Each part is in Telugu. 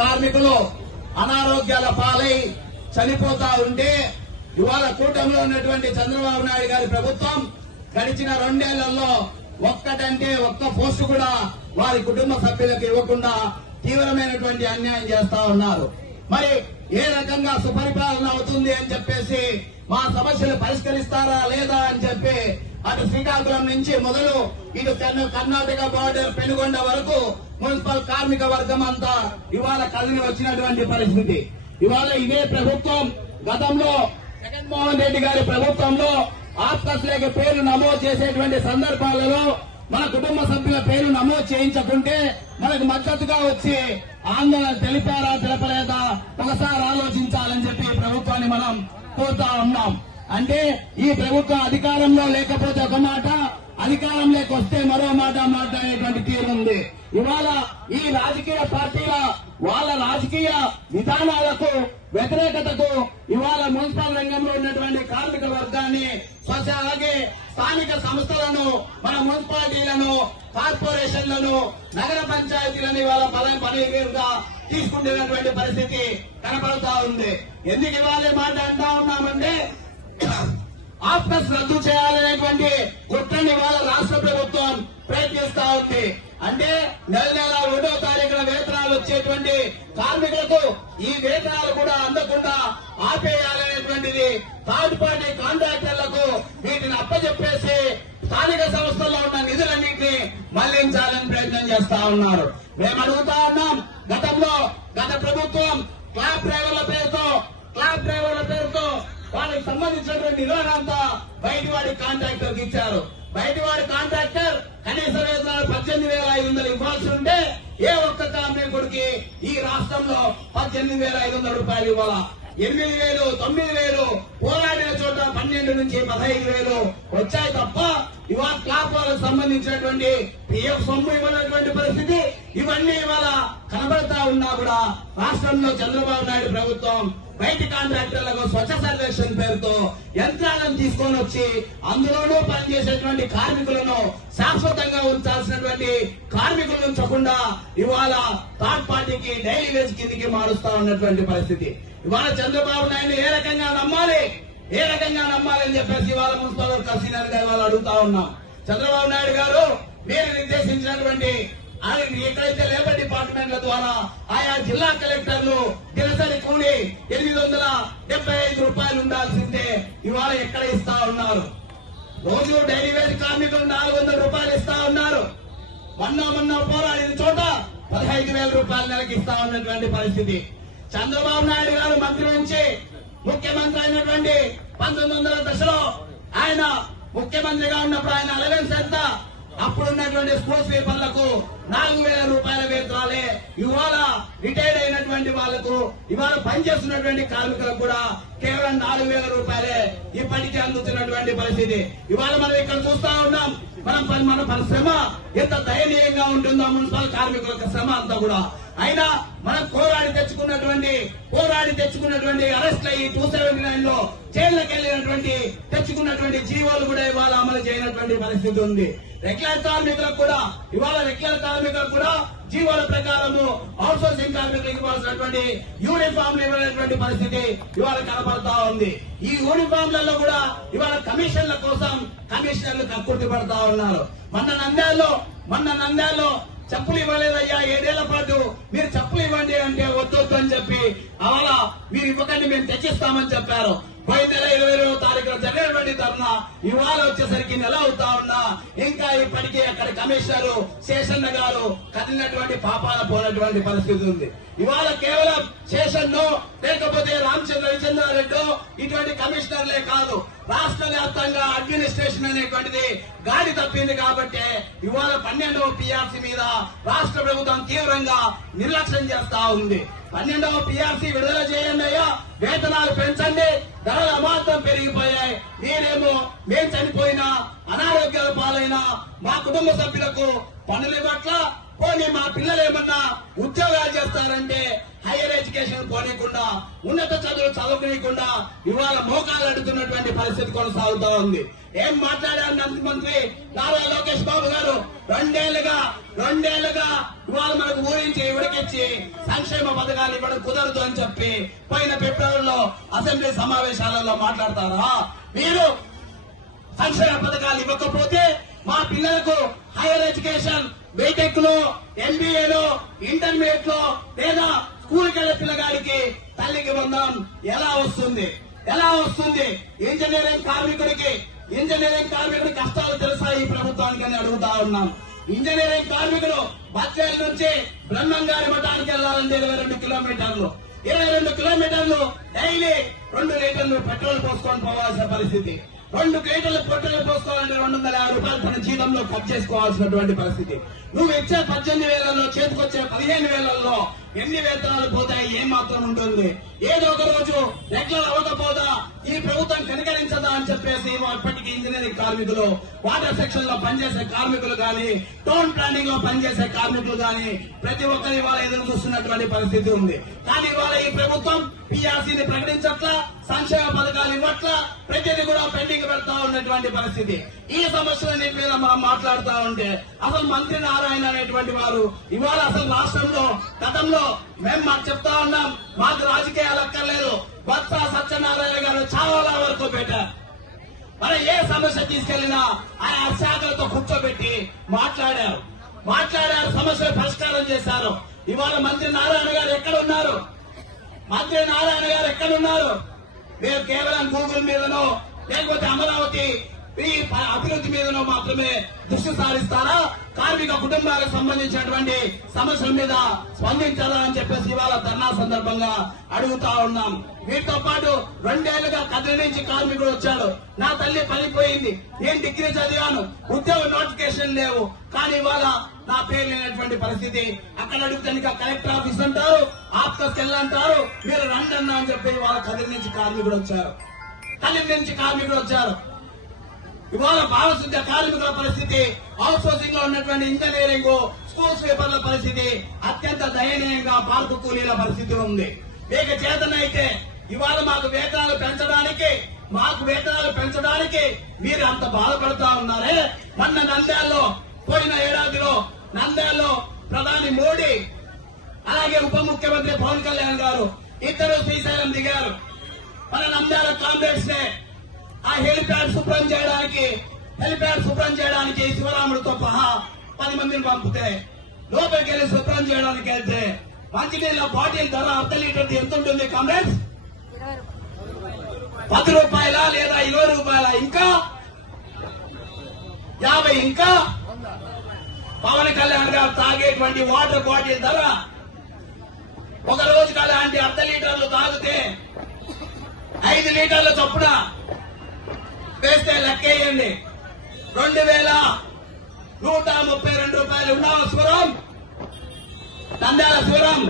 కార్మికులు అనారోగ్యాల పాలై చనిపోతా ఉంటే ఇవాళ కూటమిలో ఉన్నటువంటి చంద్రబాబు నాయుడు గారి ప్రభుత్వం గడిచిన 2 ఏళ్లలో ఒక్కటంటే ఒక్క పోస్టు కూడా వారి కుటుంబ సభ్యులకు ఇవ్వకుండా తీవ్రమైనటువంటి అన్యాయం చేస్తా ఉన్నారు. మరి ఏ రకంగా సుపరిపాలన అవుతుంది అని చెప్పేసి మా సమస్యలు పరిష్కరిస్తారా లేదా అని చెప్పి అటు శ్రీకాకుళం నుంచి మొదలు ఇటు కర్ణాటక బార్డర్ పెనుగొండ వరకు మున్సిపల్ కార్మిక వర్గం అంతా ఇవాళ కదిలి వచ్చినటువంటి పరిస్థితి. ఇవాళ ఇదే ప్రభుత్వం గతంలో జగన్మోహన్ రెడ్డి గారి ప్రభుత్వంలో ఆప్కస్లేకి పేరు నమోదు చేసేటువంటి సందర్భాలలో మన కుటుంబ సభ్యుల పేరు నమోదు చేయించకుంటే మనకు మద్దతుగా వచ్చి ఆందోళన తెలిపారా తెలపలేదా ఒకసారి ఆలోచించాలని చెప్పి ప్రభుత్వాన్ని మనం కోరుతా ఉన్నాం. అంటే ఈ ప్రభుత్వం అధికారంలో లేకపోతే ఒక మాట, అధికారంలోకి వస్తే మరో మాట మాట్లాడేటువంటి తీరు ఉంది. ఇవాళ ఈ రాజకీయ పార్టీల వాళ్ళ రాజకీయ విధానాలకు వ్యతిరేకతకు ఇవాళ మున్సిపల్ రంగంలో ఉన్నటువంటి కార్మిక వర్గాన్ని అలాగే స్థానిక సంస్థలను మన మున్సిపాలిటీలను కార్పొరేషన్లను నగర పంచాయతీలను ఇవాళ పనిగా తీసుకుంటున్నటువంటి పరిస్థితి కనపడుతా ఉంది. ఎందుకు ఇవాళ మాట అంటా ఉన్నామంటే ఆప్కస్ రద్దు చేయాలనేటువంటి కుట్రని ఇవాళ రాష్ట్ర ప్రభుత్వం ప్రయత్నిస్తా ఉంది. అంటే నెల 1వ తారీఖున వేతనాలు వచ్చేటువంటి కార్మికులకు ఈ వేతనాలు కూడా అందకుండా ఆపేయాలనేటువంటిది థర్డ్ పార్టీ కాంట్రాక్టర్లకు వీటిని అప్పచెప్పేసి స్థానిక సంస్థల్లో ఉన్న నిధులన్నింటినీ మళ్లించాలని ప్రయత్నం చేస్తా ఉన్నారు. మేము అడుగుతా ఉన్నాం, గత ప్రభుత్వం క్లాబ్ డ్రైవర్ల పేరుతో వాళ్ళకి సంబంధించినటువంటి నిధులంతా బయటివాడి కాంట్రాక్టర్ కి ఇచ్చారు. బయటివాడి కాంట్రాక్టర్ కనీస వేతనాలు 18,500 ఇవ్వాల్సి ఉంటే ఏ ఒక్క కార్మికుడికి ఈ రాష్ట్రంలో 18,500 రూపాయలు ఇవ్వాలా? 8,000, 9,000 పోరాడిన చోట 12 నుంచి 15,000 వచ్చాయి తప్ప ఇవాళ క్లాప్ వాళ్ళకు సంబంధించినటువంటి పిఎఫ్ సొమ్ము ఇవ్వనటువంటి పరిస్థితి ఇవన్నీ ఇవాళ కనబడతా ఉన్నా కూడా రాష్ట్రంలో చంద్రబాబు నాయుడు ప్రభుత్వం బయటి కాంట్రాక్టర్లకు స్వచ్ఛ సర్వేక్షణ పేరుతో యంత్రాలను తీసుకొని వచ్చి అందులోనూ పనిచేసేటువంటి కార్మికులను శాశ్వతంగా ఉంచాల్సినటువంటి కార్మికులను ఉంచకుండా ఇవాళ థర్డ్ పార్టీకి డైలీ వేజ్ కిందికి మారుస్తా ఉన్నటువంటి పరిస్థితి. ఇవాళ చంద్రబాబు నాయుడు ఏ రకంగా నమ్మాలి అని చెప్పేసి ఇవాళ మున్సిపల్ కౌన్సిలర్ గా ఇవాళ అడుగుతా ఉన్నాం. చంద్రబాబు నాయుడు గారు మీరు నిర్దేశించినటువంటి ఎక్కడైతే లేబర్ డిపార్ట్మెంట్ల ద్వారా ఆయా జిల్లా కలెక్టర్లు దినసరి కూలి 875 రూపాయలు ఉండాల్సిందే ఇవాళ ఎక్కడ ఇస్తా ఉన్నారు? రోజు డైలీ వేజ్ కార్మికులు 400 రూపాయలు ఇస్తా ఉన్నారు. మొన్న పోరాడిన చోట 15,000 రూపాయలు నెలకి ఇస్తా ఉన్నటువంటి పరిస్థితి. చంద్రబాబు నాయుడు గారు మంత్రి నుంచి ముఖ్యమంత్రి అయినటువంటి 1900 దశలో ఆయన ముఖ్యమంత్రిగా ఉన్నప్పుడు ఆయన అలవెన్స్ ఎంత? అప్పుడున్నటువంటి స్కూల్ స్వీపర్లకు 4,000 రూపాయల వేతనాలే ఇవాళ రిటైర్డ్ అయినటువంటి వాళ్లకు ఇవాళ పనిచేస్తున్నటువంటి కార్మికులకు కూడా కేవలం 4,000 రూపాయలే ఇప్పటికీ అందుతున్నటువంటి పరిస్థితి. ఇవాళ మనం ఇక్కడ చూస్తా ఉన్నాం మన శ్రమ ఎంత దయనీయంగా ఉంటుందో మున్సిపల్ కార్మికుల శ్రమ అంతా కూడా. అయినా మనం పోరాడి తెచ్చుకున్నటువంటి అరెస్ట్ అయ్యి 279 లో జైల్లోకి వెళ్లినటువంటి తెచ్చుకున్నటువంటి జీవోలు కూడా ఇవాళ అమలు చేయనటువంటి పరిస్థితి ఉంది. రెగ్యులర్ కార్మికులకు కూడా జీవోల ప్రకారము అవుట్ సోర్సింగ్ కార్మికులకు ఇవ్వాల్సినటువంటి యూనిఫామ్లు ఇవ్వనటువంటి పరిస్థితి ఇవాళ కనబడతా ఉంది. ఈ యూనిఫామ్లలో కూడా ఇవాళ కమిషన్ల కోసం కమిషనర్లు కక్కుర్తి పడతా ఉన్నారు. మొన్న నంద్యాలలో చెప్పులు ఇవ్వలేదయ్యా, 7 ఏళ్ల పాటు మీరు చెప్పులు ఇవ్వండి అంటే వద్దొద్దు అని చెప్పి అలా మీరు ఇవ్వకండి మేము తెచ్చిస్తామని చెప్పారు. పోయిన నెల 22వ తారీఖున జరిగినటువంటి ధర్నా ఇవాళ వచ్చేసరికి నెల అవుతా ఉన్నా ఇంకా ఇప్పటికీ అక్కడ కమిషనర్ శేషన్న గారు కదిలినటువంటి పాపాల పోనటువంటి పరిస్థితి ఉంది. ఇవాళ కేవలం శేషన్ను లేకపోతే రవిచంద్రారెడ్డి ఇటువంటి కమిషనర్లే కాదు, రాష్ట్ర వ్యాప్తంగా అడ్మినిస్ట్రేషన్ అనేటువంటిది గాడి తప్పింది కాబట్టి ఇవాళ 12వ పిఆర్సీ మీద రాష్ట్ర ప్రభుత్వం తీవ్రంగా నిర్లక్ష్యం చేస్తా ఉంది. 12వ పిఆర్సీ విడుదల చేయండి అయ్యా, వేతనాలు పెంచండి, ధరలు అమాంతం పెరిగిపోయాయి. మేము చనిపోయినా అనారోగ్యాల పాలైనా మా కుటుంబ సభ్యులకు పనులు ఇవ్వట్ల, పోనీ మా పిల్లలు ఏమన్నా ఉద్యోగాలు చేస్తారంటే హైయర్ ఎడ్యుకేషన్ ఎడ్యుకేషన్ పోనీయకుండా, ఉన్నత చదువులు చదువుకోనీయకుండా ఇవాళ మోకాలు అడుగుతున్నటువంటి పరిస్థితి కొనసాగుతా ఉంది. ఏం మాట్లాడారు మంత్రి నారా లోకేష్ బాబు గారు? రెండేళ్లుగా ఇవాళ మనకు ఊరించి ఉడికిచ్చి సంక్షేమ పథకాలు ఇవ్వడం కుదరదు అని చెప్పి పోయిన ఫిబ్రవరిలో అసెంబ్లీ సమావేశాలలో మాట్లాడతారా? మీరు సంక్షేమ పథకాలు ఇవ్వకపోతే మా పిల్లలకు హైయర్ ఎడ్యుకేషన్ బీటెక్ లో, ఎంబీఏలో, ఇంటర్మీడియట్ లో లేదా స్కూల్కి వెళ్లే పిల్లగాడికి తల్లికి వందనం ఎలా వస్తుంది? ఇంజనీరింగ్ కార్మికుడికి కష్టాలు తెలుసా ఈ ప్రభుత్వానికి అని అడుగుతా ఉన్నాం. ఇంజనీరింగ్ కార్మికులు బచ్చేల నుంచి బ్రహ్మంగారి మఠానికి వెళ్లాలంటే 22 కిలోమీటర్లు. 22 కిలోమీటర్లు డైలీ 2 లీటర్లు పెట్రోల్ పోసుకొని పోవాల్సిన పరిస్థితి. 2 లీటర్లు పెట్రోల్ పోసుకోవాలంటే 250 రూపాయలు తన జీతంలో కట్ చేసుకోవాల్సినటువంటి పరిస్థితి. నువ్వు ఇచ్చే 18,000లో చేతికొచ్చే 15,000లో ఎన్ని వేతనాలు పోతాయి? ఏం మాత్రం ఉంటుంది? ఏదో ఒక రోజు రెగ్యులర్ అవ్వకపోదా ఈ ప్రభుత్వం కనికరించదా అని చెప్పేసి ఇప్పటికీ ఇంజనీరింగ్ కార్మికులు, వాటర్ సెక్షన్ లో పనిచేసే కార్మికులు గాని, టౌన్ ప్లానింగ్ లో పనిచేసే కార్మికులు గాని ప్రతి ఒక్కరు ఇవాళ ఎదురు చూస్తున్నటువంటి పరిస్థితి ఉంది. కానీ ఇవాళ ఈ ప్రభుత్వం పిఆర్సీని ప్రకటించట్లా, సంక్షేమ పథకాలు ఇవ్వట్లా, ప్రతిదీ కూడా పెండింగ్ పెడతా ఉన్నటువంటి పరిస్థితి. ఈ సమస్యలన్నింటి మీద మనం మాట్లాడుతూ ఉంటే అసలు మంత్రి నారాయణ అనేటువంటి వారు ఇవాళ అసలు రాష్ట్రంలో గతంలో మేము మాకు చెప్తా ఉన్నాం, మాకు రాజకీయాలు అక్కర్లేదు, బొత్స సత్యనారాయణ గారు చాలా వరకు పెట్టారు. మరి ఏ సమస్య తీసుకెళ్లినా ఆయా శాఖలతో కూర్చోబెట్టి మాట్లాడారు, సమస్యలు పరిష్కారం చేశారు. ఇవాళ మంత్రి నారాయణ గారు ఎక్కడున్నారు? మీరు కేవలం గూగుల్ మీదనో లేకపోతే అమరావతి ఈ అభివృద్ధి మీదనో మాత్రమే దృష్టి సారిస్తారా? కార్మిక కుటుంబాలకు సంబంధించినటువంటి సమస్యల మీద స్పందించాలా అని చెప్పేసి ఇవాళ ధర్నా సందర్భంగా అడుగుతా ఉన్నాం. వీటితో పాటు 2 ఏళ్లుగా కదిరి నుంచి కార్మికుడు వచ్చాడు. నా తల్లి పనిపోయింది, నేను డిగ్రీ చదివాను, ఉద్యోగ నోటిఫికేషన్ లేవు, కానీ ఇవాళ నా పేరు లేనటువంటి పరిస్థితి. అక్కడ అడుగుతాను కలెక్టర్ ఆఫీస్ అంటారు, ఆఫ్కస్ వెళ్ళంటారు, మీరు రండి అన్నా అని చెప్పి ఇవాళ కదిరి నుంచి కార్మికుడు వచ్చారు. ఇవాళ భావశుద్ధ కార్మికుల పరిస్థితి, అవుట్ సోర్సింగ్ లో ఉన్నటువంటి ఇంజనీరింగ్, స్కూల్ స్వీపర్ల పరిస్థితి అత్యంత దయనీయంగా పార్కు కూలీల పరిస్థితి ఉంది. మీకు చేతనైతే ఇవాళ మాకు వేతనాలు పెంచడానికి మీరు అంత బాధపడతా ఉన్నారే. మొన్న నంద్యాలలో పోయిన ఏడాదిలో నంద్యాలలో ప్రధాని మోడీ అలాగే ఉప ముఖ్యమంత్రి పవన్ కళ్యాణ్ గారు ఇద్దరు శ్రీశైలం దిగారు. మన నంద్యాల కామ్రేడ్స్ నే ఆ హెలిప్యాడ్ శుభ్రం చేయడానికి శివరాముడితో సహా 10 మందిని పంపితే లోపలికి వెళ్లి శుభ్రం చేయడానికి వెళ్తే మంచినీళ్ళ బాటిల్ ధర అర్ధ లీటర్ ఎంత ఉంటుంది కామ్రేడ్స్? 10 రూపాయల లేదా 20 రూపాయల, ఇంకా 50, ఇంకా పవన్ కళ్యాణ్ గారు తాగేటువంటి వాటర్ బాటిల్ ధర ఒక రోజుకి అలాంటి అర్ధ లీటర్లు తాగితే 5 లీటర్ల చొప్పున వేస్తే లెక్కేయండి 2,132 రూపాయలు. ఉన్నావా శివరాం? నంద్యాల శివరాం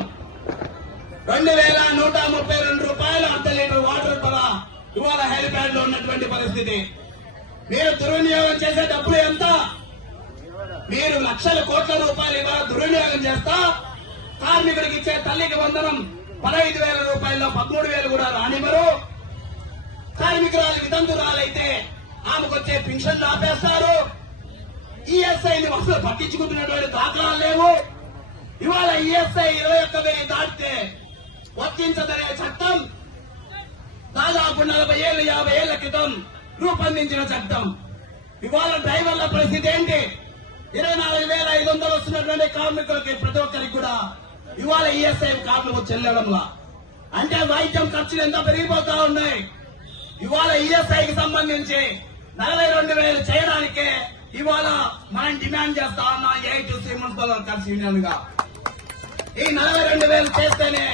2,132 రూపాయలు అర్ధ లీటర్ వాటర్ ధర ఇవాళ హెలిప్యాడ్ లో ఉన్నటువంటి పరిస్థితి. మీరు దుర్వినియోగం చేసే డబ్బులు ఎంత? మీరు లక్షల కోట్ల రూపాయలు ఇవాళ దుర్వినియోగం చేస్తా కార్మికుడికి ఇచ్చే తల్లికి వందనం 15,000 రూపాయల్లో 13,000 కూడా రానివ్వరు. కార్మికురాలు వితంతురాలైతే ఆమెకొచ్చే పెన్షన్లు ఆపేస్తారు. ఈఎస్ఐని అసలు పట్టించుకుంటున్నటువంటి దాఖలాలు లేవు. ఇవాళ ఈఎస్ఐ 21,000 దాటితే వర్తించదనే చట్టం దాదాపు 40 ఏళ్ళు 50 ఏళ్ల క్రితం రూపొందించిన చట్టం. ఇవాళ డ్రైవర్ల పరిస్థితి ఏంటి? 24,500 వస్తున్నటువంటి కార్మికులకి ప్రతి ఒక్కరికి కూడా ఇవాళ ఈఎస్ఐ కార్డులు చెల్లడంలా, అంటే వైద్యం ఖర్చులు ఎంత పెరిగిపోతా ఉన్నాయి. ఇవాళ ఈఎస్ఐకి సంబంధించి 42,000 చేయడానికే ఇవాళ మనం డిమాండ్ చేస్తా ఉన్నాం ఏఐటీసీ మున్సిపల్ వర్కర్స్ యూనియన్ గా. ఈ 42,000 చేస్తేనే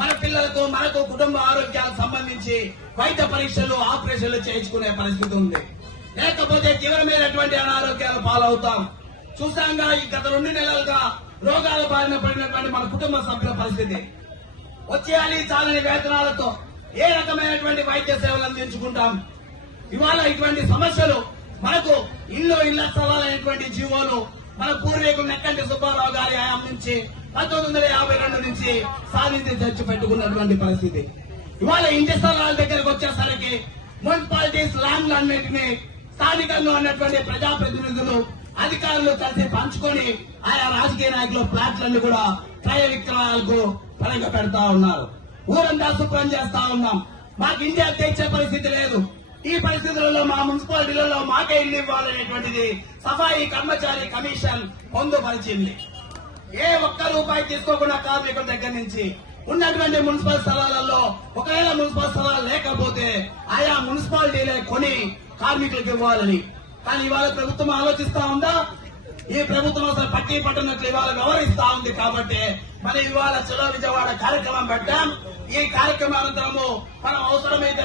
మన పిల్లలకు మనకు కుటుంబ ఆరోగ్యాలకు సంబంధించి వైద్య పరీక్షలు ఆపరేషన్లు చేయించుకునే పరిస్థితి ఉంది. లేకపోతే తీవ్రమైనటువంటి అనారోగ్యాలు పాలవుతాం. చూసాంగా ఈ గత 2 నెలలుగా రోగాల బారిన పడినటువంటి మన కుటుంబ సభ్యుల పరిస్థితి. వచ్చేయాలి చాలని వేతనాలతో ఏ రకమైనటువంటి వైద్య సేవలు అందించుకుంటాం? ఇవాళ ఇటువంటి సమస్యలు మనకు ఇళ్ల స్థలాలైనటువంటి జీవోలు మన పూర్వీకులు నెక్కంటి సుబ్బారావు గారి హయాం నుంచి 1952 నుంచి సాధించి తెచ్చి పెట్టుకున్నటువంటి పరిస్థితి. ఇవాళ ఇంటి స్థలాల దగ్గరకు వచ్చేసరికి మున్సిపాలిటీస్ ల్యాండ్లన్నింటినీ స్థానికంగా ఉన్నటువంటి ప్రజాప్రతినిధులు అధికారులు కలిసి పంచుకొని ఆయా రాజకీయ నాయకులు ఫ్లాట్లన్నీ కూడా క్రయ విక్రయాలకు పరంగా పెడతా ఉన్నారు. ఊరంతా శుభ్రం చేస్తా ఉన్నాం. మాకు ఇండియా తెచ్చే పరిస్థితి లేదు. ఈ పరిస్థితులలో మా మున్సిపాలిటీలలో మాకే ఇల్లు ఇవ్వాలనేటువంటిది సఫాయి కర్మచారి కమిషన్ పొందుపరిచింది. ఏ ఒక్క రూపాయి తీసుకోకుండా కార్మికుల దగ్గర నుంచి ఉన్నటువంటి మున్సిపల్ స్థలాలలో ఒకవేళ మున్సిపల్ స్థలాలు లేకపోతే ఆయా మున్సిపాలిటీలే కొని కార్మికులకు ఇవ్వాలని. కానీ ఇవాళ ప్రభుత్వం ఆలోచిస్తా ఉందా? ఈ ప్రభుత్వం అసలు పట్టి పట్టనట్లు ఇవాళ వ్యవహరిస్తా ఉంది. కాబట్టి మరి ఇవాళ చలో విజయవాడ కార్యక్రమం పెట్టాం. ఈ కార్యక్రమానంతరము మనం అవసరమైతే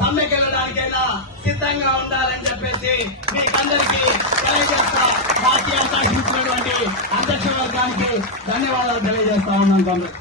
సమ్మెకి వెళ్ళడానికైనా సిద్ధంగా ఉండాలని చెప్పేసి మీకందరికీ తెలియజేస్తా. పార్టీ అవకాశం ఇచ్చినటువంటి అధ్యక్ష వర్గానికి ధన్యవాదాలు తెలియజేస్తా ఉన్నాను. కాంగ్రెస్